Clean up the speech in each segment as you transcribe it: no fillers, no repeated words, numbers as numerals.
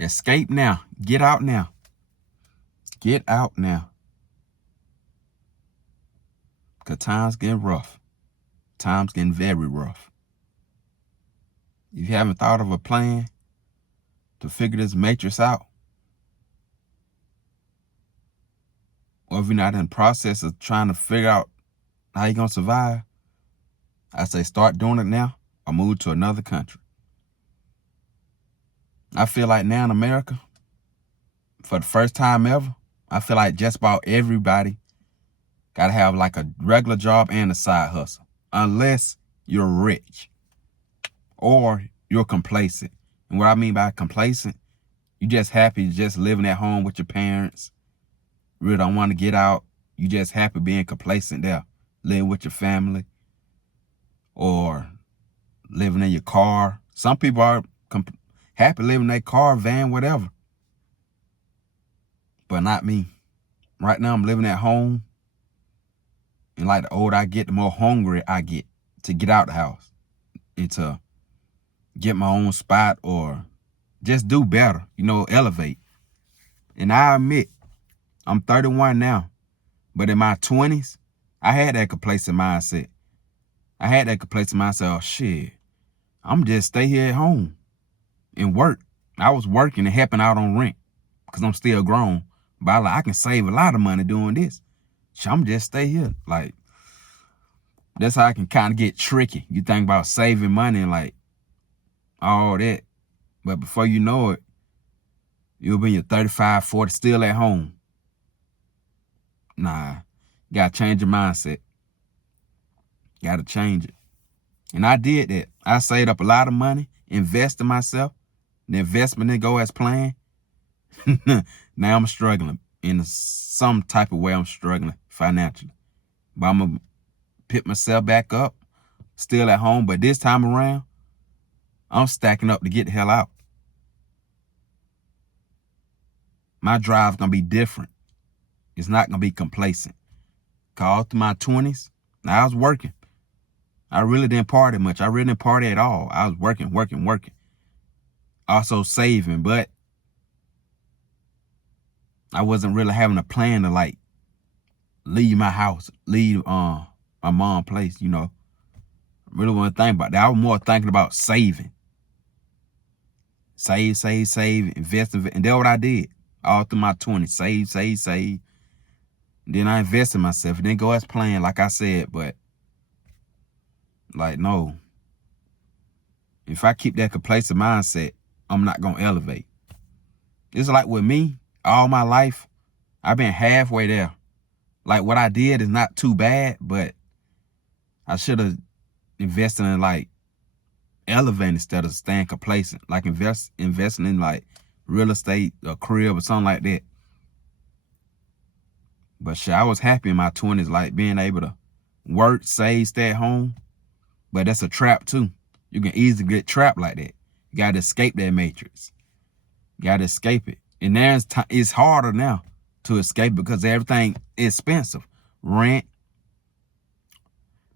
Escape now. Get out now. Get out now. Because time's getting rough. Time's getting very rough. If you haven't thought of a plan to figure this matrix out, or if you're not in the process of trying to figure out how you're going to survive, I say start doing it now or move to another country. I feel like now in America, for the first time ever, I feel like just about everybody got to have like a regular job and a side hustle, unless you're rich or you're complacent. And what I mean by complacent, you just happy just living at home with your parents, really don't want to get out. You just happy being complacent there, living with your family or living in your car. Some people are happy living in their car, van, whatever. But not me. Right now I'm living at home. And like the older I get, the more hungry I get to get out the house and to get my own spot or just do better, elevate. And I admit, I'm 31 now, but in my 20s, I had that complacent mindset. Oh shit, I'm just stay here at home and work. I was working and helping out on rent because I'm still grown. But I can save a lot of money doing this. So I'm just stay here. Like, that's how I can kind of get tricky. You think about saving money and like all that. But before you know it, you'll be in your 35, 40, still at home. Nah, you gotta change your mindset. Gotta change it. And I did that. I saved up a lot of money, invested in myself. The investment didn't go as planned. Now I'm struggling. In some type of way, I'm struggling financially. But I'm going to pick myself back up, still at home. But this time around, I'm stacking up to get the hell out. My drive's going to be different. It's not going to be complacent. Because all through my 20s, I was working. I really didn't party much. I really didn't party at all. I was working. Also saving, but I wasn't really having a plan to like leave my house, leave my mom's place, Really wasn't thinking about that. I was more thinking about saving. Save, invest. And that's what I did all through my 20s. Save. Then I invested in myself. It didn't go as planned, like I said, but like, no. If I keep that complacent mindset, I'm not going to elevate. It's like with me, all my life, I've been halfway there. Like what I did is not too bad, but I should have invested in like elevating instead of staying complacent. Like investing in like real estate, a crib or something like that. But shit, I was happy in my 20s, like being able to work, save, stay at home. But that's a trap too. You can easily get trapped like that. You got to escape that matrix. You got to escape it. And it's harder now to escape because everything is expensive. Rent,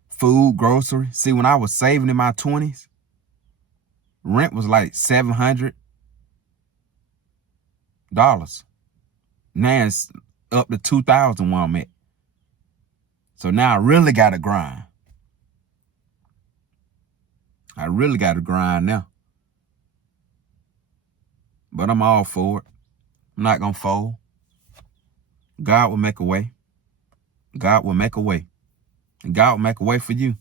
food, grocery. See, when I was saving in my 20s, rent was like $700. Now it's up to $2,000 where I'm at. So now I really got to grind. I really got to grind now. But I'm all for it. I'm not going to fold. God will make a way. God will make a way. And God will make a way for you.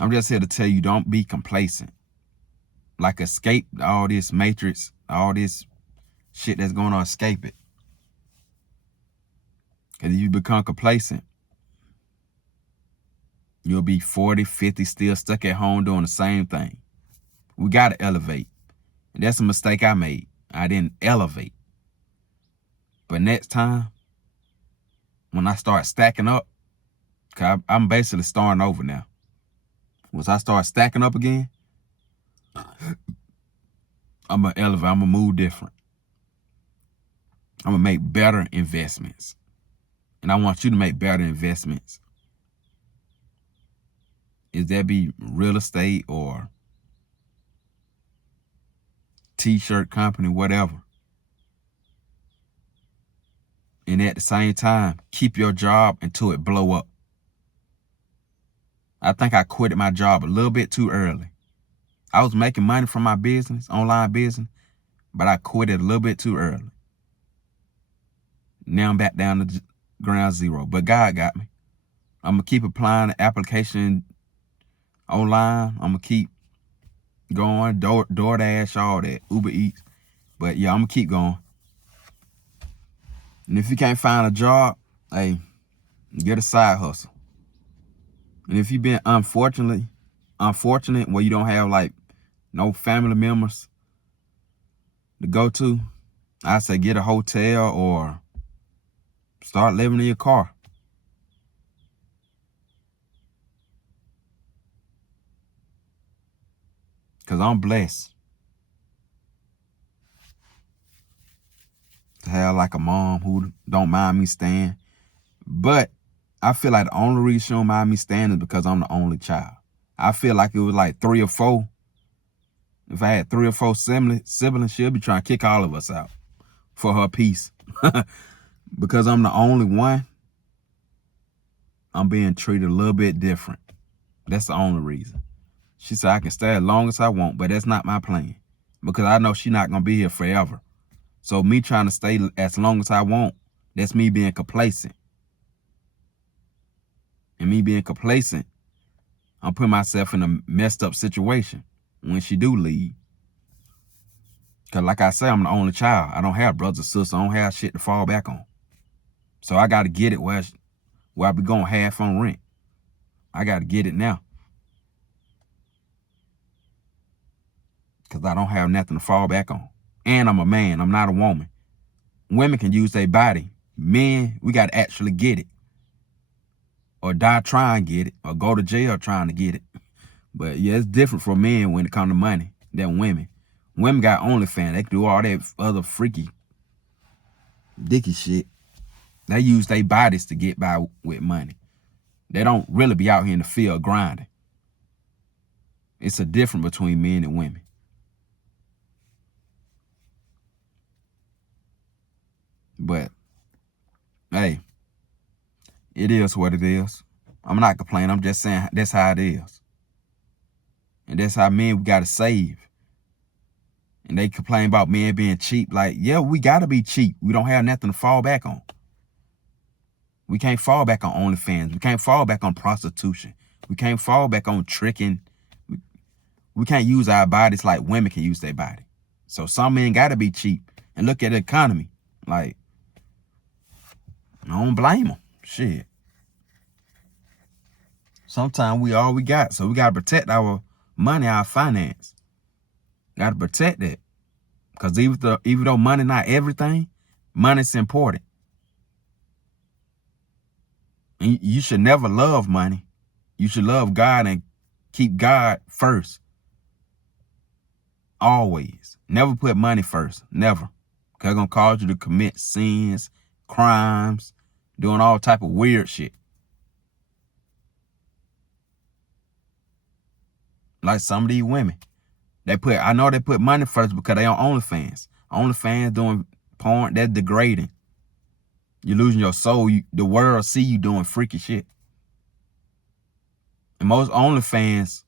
I'm just here to tell you, don't be complacent. Like escape all this matrix, all this shit that's going on, escape it. Because if you become complacent, you'll be 40, 50, still stuck at home doing the same thing. We got to elevate. And that's a mistake I made. I didn't elevate. But next time, when I start stacking up, cause I'm basically starting over now. Once I start stacking up again, I'm going to elevate. I'm going to move different. I'm going to make better investments. And I want you to make better investments. Is that be real estate or t-shirt company, whatever. And at the same time, keep your job until it blow up. I think I quit my job a little bit too early. I was making money from my business, online business, but I quit it a little bit too early. Now I'm back down to ground zero, but God got me. I'm going to keep applying the application online. I'm going to keep going, DoorDash, all that, Uber Eats. But yeah, I'm going to keep going. And if you can't find a job, hey, get a side hustle. And if you've been unfortunate where you don't have like no family members to go to, I say get a hotel or start living in your car. Because I'm blessed to have like a mom who don't mind me staying. But I feel like the only reason she don't mind me staying is because I'm the only child. I feel like it was like 3 or 4. If I had 3 or 4 siblings, she'll be trying to kick all of us out for her peace. Because I'm the only one, I'm being treated a little bit different. That's the only reason. She said I can stay as long as I want, but that's not my plan. Because I know she's not going to be here forever. So me trying to stay as long as I want, that's me being complacent. And me being complacent, I'm putting myself in a messed up situation when she do leave. Because like I say, I'm the only child. I don't have brothers or sisters. I don't have shit to fall back on. So I got to get it where I be going half on rent. I got to get it now. Because I don't have nothing to fall back on. And I'm a man. I'm not a woman. Women can use their body. Men, we got to actually get it. Or die trying to get it. Or go to jail trying to get it. But yeah, it's different for men when it comes to money than women. Women got OnlyFans. They can do all that other freaky, dicky shit. They use their bodies to get by with money. They don't really be out here in the field grinding. It's a difference between men and women. But, hey, it is what it is. I'm not complaining. I'm just saying that's how it is. And that's how men we got to save. And they complain about men being cheap. Like, yeah, we got to be cheap. We don't have nothing to fall back on. We can't fall back on OnlyFans. We can't fall back on prostitution. We can't fall back on tricking. We can't use our bodies like women can use their body. So some men got to be cheap. And look at the economy. Like, I don't blame them. Shit. Sometimes we all we got. So we got to protect our money, our finance. Got to protect that. Because even though money not everything, money's important. And you should never love money. You should love God and keep God first. Always. Never put money first. Never. Because it's going to cause you to commit sins, crimes, doing all type of weird shit. Like some of these women. I know they put money first because they on OnlyFans. OnlyFans doing porn, that's degrading. You're losing your soul. The world see you doing freaky shit. And most OnlyFans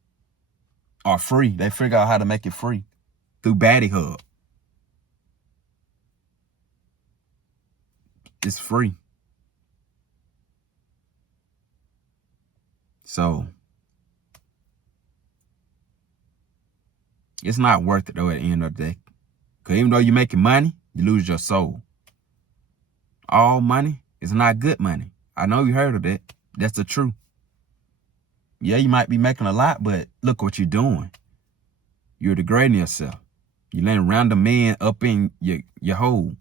are free. They figure out how to make it free through Baddie Hub. It's free. So it's not worth it though at the end of the day. Because even though you're making money, you lose your soul. All money is not good money. I know you heard of that. That's the truth. Yeah, you might be making a lot, but look what you're doing. You're degrading yourself. You're letting random men up in your hole.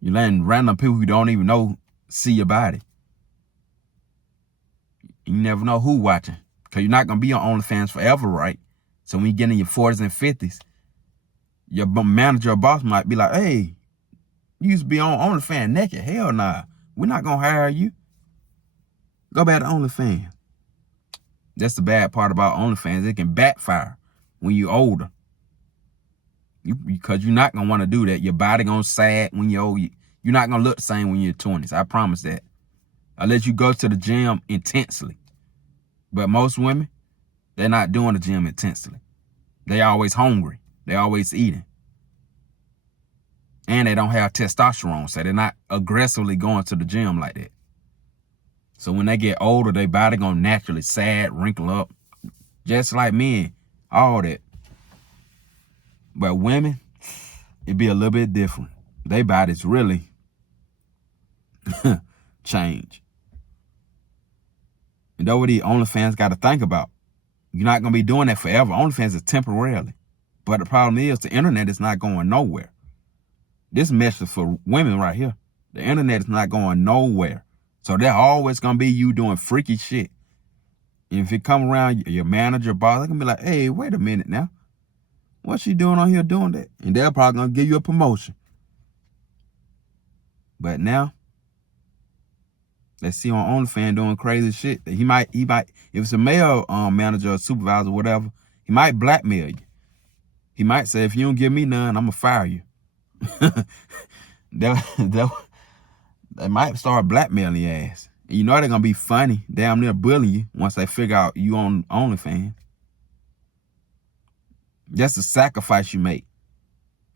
You're letting random people who don't even know see your body. You never know who watching. Because you're not going to be on OnlyFans forever, right? So when you get in your 40s and 50s, your manager or boss might be like, hey, you used to be on OnlyFans naked. Hell nah. We're not going to hire you. Go back to OnlyFans. That's the bad part about OnlyFans. It can backfire when you're older. Because you're not gonna want to do that. Your body gonna sag when you're old. You're not gonna look the same when you're 20s. I promise that. Unless you go to the gym intensely. But most women, they're not doing the gym intensely. They always hungry. They always eating. And they don't have testosterone, so they're not aggressively going to the gym like that. So when they get older, their body gonna naturally sag, wrinkle up, just like men, all that. But women, it'd be a little bit different. Their bodies really change. And that's what the OnlyFans got to think about. You're not going to be doing that forever. OnlyFans is temporarily. But the problem is the internet is not going nowhere. This message for women right here. The internet is not going nowhere. So there's always going to be you doing freaky shit. And if you come around your manager, boss, they're going to be like, hey, wait a minute now. What's she doing on here doing that? And they're probably going to give you a promotion. But now, let's see on OnlyFans doing crazy shit. He might, if it's a male manager or supervisor or whatever, he might blackmail you. He might say, if you don't give me none, I'm going to fire you. They might start blackmailing your ass. And you know they're going to be funny, damn near bullying you once they figure out you on OnlyFans. That's a sacrifice you make.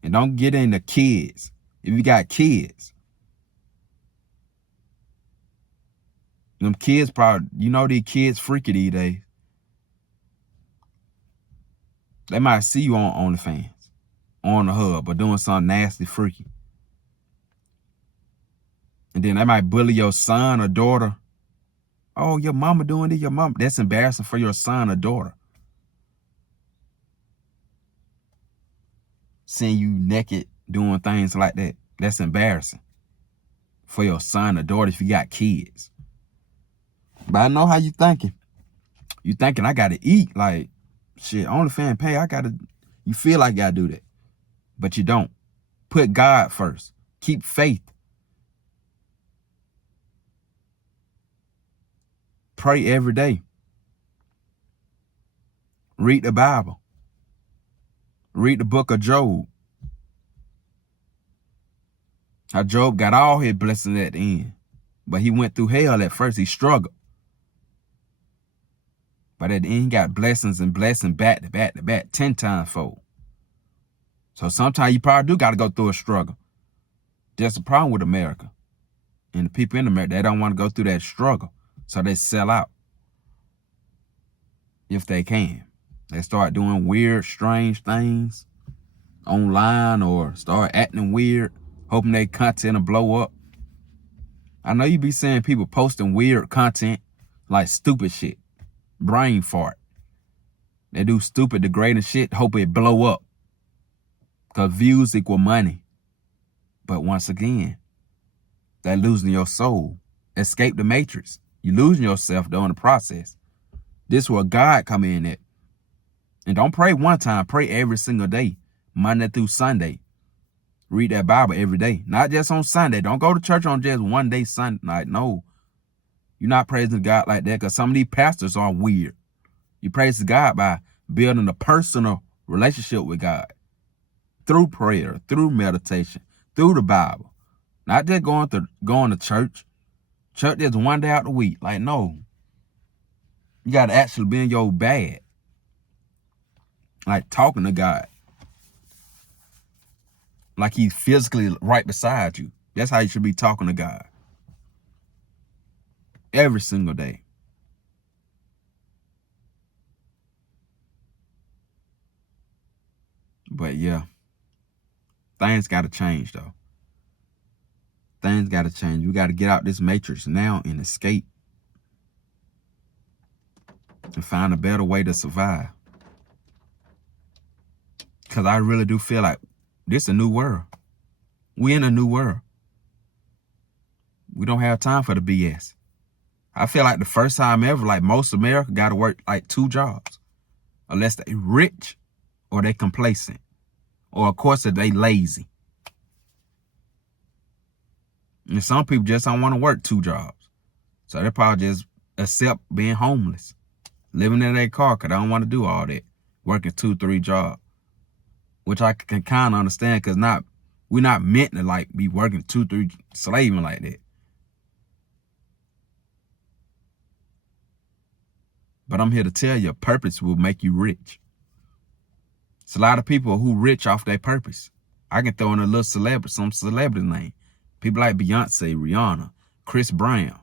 And don't get into kids. If you got kids, them kids probably, you know these kids freaky these days. They might see you on OnlyFans, on the hub, or doing something nasty, freaky. And then they might bully your son or daughter. Oh, your mama doing this, your mama. That's embarrassing for your son or daughter. Seeing you naked doing things like that, that's embarrassing for your son or daughter if you got kids. But I know how you thinking. You thinking I gotta eat, like, shit, OnlyFans pay, you feel like you gotta do that. But you don't. Put God first. Keep faith. Pray every day. Read the Bible. Read the book of Job. How Job got all his blessings at the end. But he went through hell at first. He struggled. But at the end, he got blessings and blessings back to back to back, 10 times fold. So sometimes you probably do got to go through a struggle. That's the problem with America. And the people in America, they don't want to go through that struggle. So they sell out. If they can. They start doing weird, strange things online or start acting weird, hoping their content will blow up. I know you be seeing people posting weird content, like stupid shit. Brain fart. They do stupid, degrading shit, hope it blow up. Because views equal money. But once again, they're losing your soul. Escape the matrix. You're losing yourself during the process. This is where God come in at. And don't pray one time. Pray every single day. Monday through Sunday. Read that Bible every day. Not just on Sunday. Don't go to church on just one day Sunday night. No. You're not praising God like that because some of these pastors are weird. You praise God by building a personal relationship with God. Through prayer, through meditation, through the Bible. Not just going to church. Church is one day out the week. Like, no. You got to actually be in your bag. Like talking to God. Like he's physically right beside you. That's how you should be talking to God. Every single day. But yeah. Things got to change though. Things got to change. You got to get out this matrix now and escape. And find a better way to survive. Because I really do feel like this is a new world. We in a new world. We don't have time for the BS. I feel like the first time ever, like most America got to work like 2 jobs. Unless they rich or they complacent. Or of course if they lazy. And some people just don't want to work 2 jobs. So they probably just accept being homeless. Living in their car because they don't want to do all that. Working 2, 3 jobs. which I can kind of understand because we're not meant to like be working 2-3 slaving like that. But I'm here to tell you, purpose will make you rich. It's a lot of people who rich off their purpose. I can throw in a little celebrity, some celebrity name. People like Beyonce, Rihanna, Chris Brown.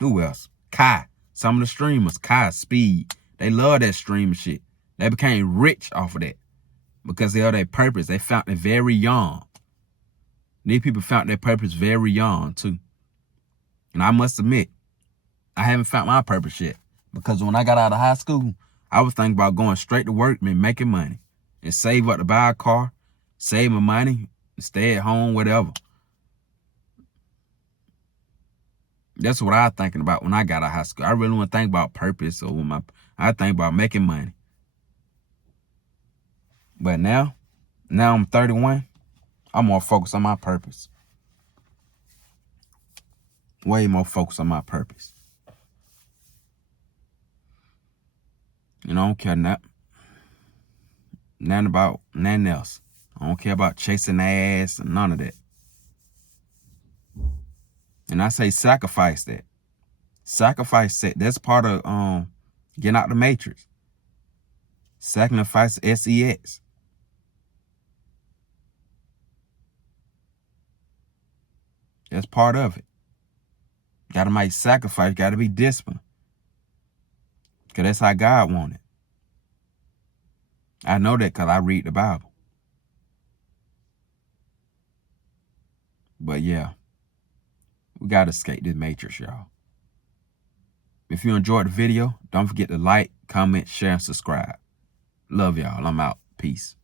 Who else? Kai. Some of the streamers, Kai, Speed. They love that streaming shit. They became rich off of that because they are their purpose. They found it very young. These people found their purpose very young too. And I must admit, I haven't found my purpose yet because when I got out of high school, I was thinking about going straight to work and making money and save up to buy a car, save my money, stay at home, whatever. That's what I was thinking about when I got out of high school. I really want to think about purpose or I think about making money. But now I'm 31, I'm more focused on my purpose. Way more focused on my purpose. You know, I don't care nothing about nothing else. I don't care about chasing ass and none of that. And I say sacrifice that. Sacrifice that. That's part of getting out the matrix. Sacrifice sex. That's part of it. Gotta make sacrifice, gotta be disciplined. Because that's how God wanted. I know that because I read the Bible. But yeah, we gotta escape this matrix, y'all. If you enjoyed the video, don't forget to like, comment, share, and subscribe. Love y'all. I'm out. Peace.